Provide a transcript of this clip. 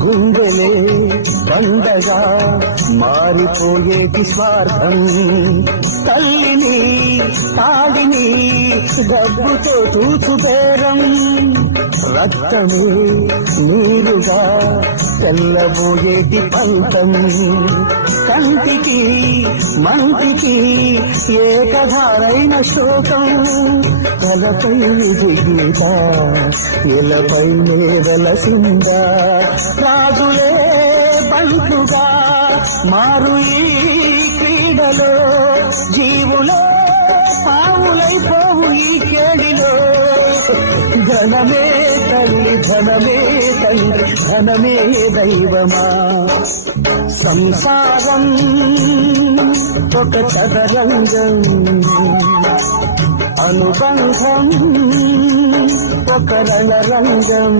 గుండెలే పండగా మారిపోయేటి స్వార్థం, తల్లిని తాడిని డబ్బుతో తూచుబేరం, రక్తమే నీరుగా తెల్లబోయేటి పంతం, కంటికి మంటికి ఏకధారైన శోకం, తలపై దిగీత ఎలపై నేదలసిందా, రాజులే బంటుగా మారు ఈ క్రీడలో, జీవులే పావులైపోవు ఈ కేడిలో, ధనమే తల్లి ధనమే తండ్రి ధనమే దైవమా, సంసారం ఒక చదరంగం, అనుబంధం ఒక రణరంగం.